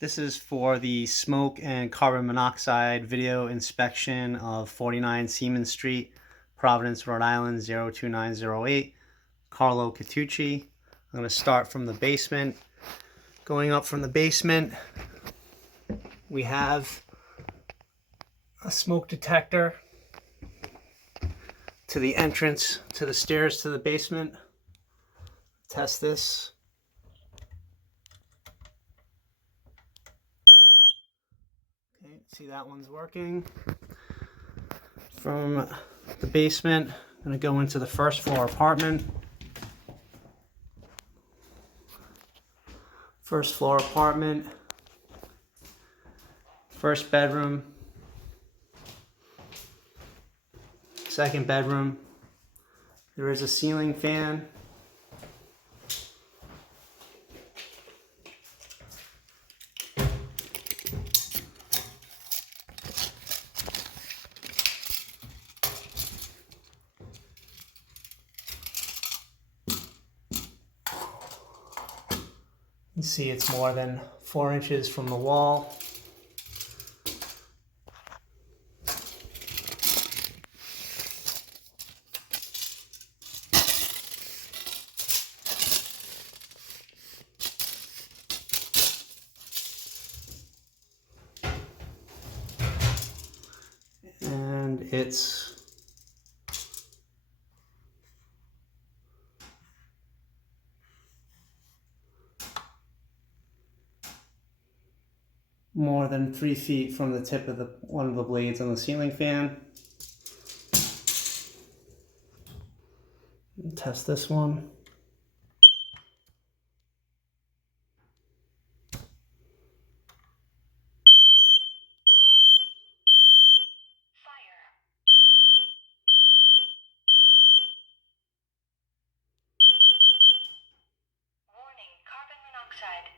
This is for the smoke and carbon monoxide video inspection of 49 Seaman Street, Providence, Rhode Island 02908. Carlo Catucci. I'm going to start from the basement. Going up from the basement, we have a smoke detector to the entrance to the stairs to the basement. Test this. Okay, see that one's working. From the basement, I'm going to go into the first floor apartment. First floor apartment, first bedroom, second bedroom. There is a ceiling fan. You see it's more than 4 inches from the wall. And it's more than 3 feet from the tip of one of the blades on the ceiling fan. Test this one. Fire. Warning, carbon monoxide.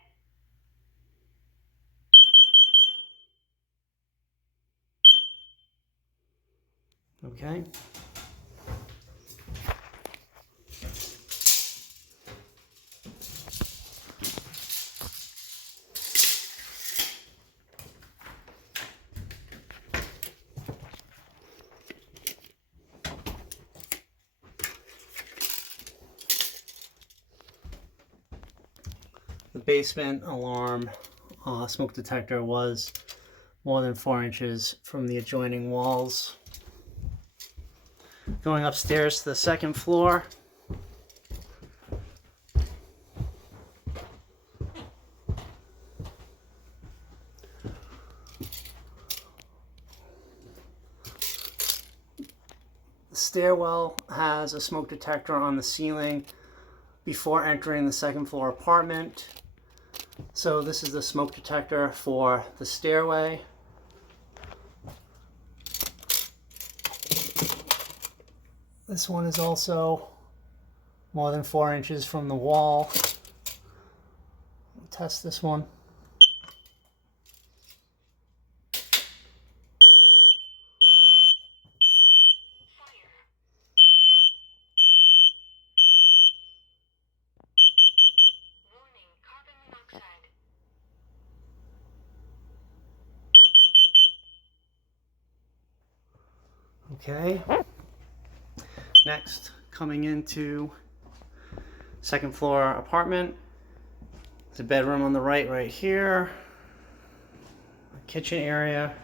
Okay. The basement alarm smoke detector was more than 4 inches from the adjoining walls. Going upstairs to the second floor. The stairwell has a smoke detector on the ceiling before entering the second floor apartment. So this is the smoke detector for the stairway. This one is also more than 4 inches from the wall. We'll test this one. Fire. Warning, carbon monoxide. Okay. Next, coming into second floor apartment. There's a bedroom on the right here, a kitchen area,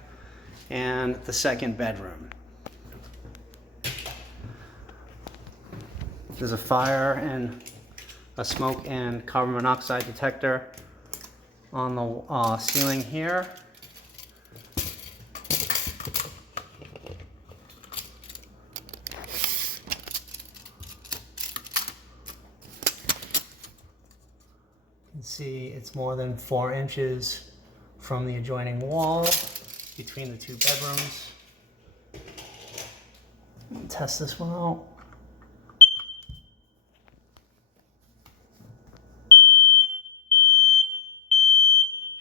and the second bedroom. There's a fire and a smoke and carbon monoxide detector on the ceiling here. You can see it's more than 4 inches from the adjoining wall between the two bedrooms. Test this one out.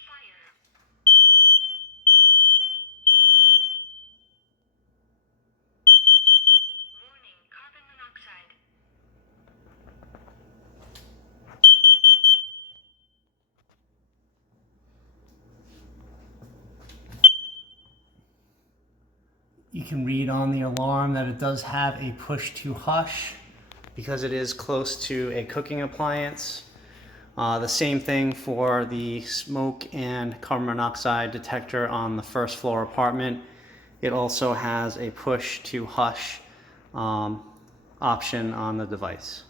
Fire. Warning, carbon monoxide. You can read on the alarm that it does have a push to hush because it is close to a cooking appliance. The same thing for the smoke and carbon monoxide detector on the first floor apartment. It also has a push to hush option on the device.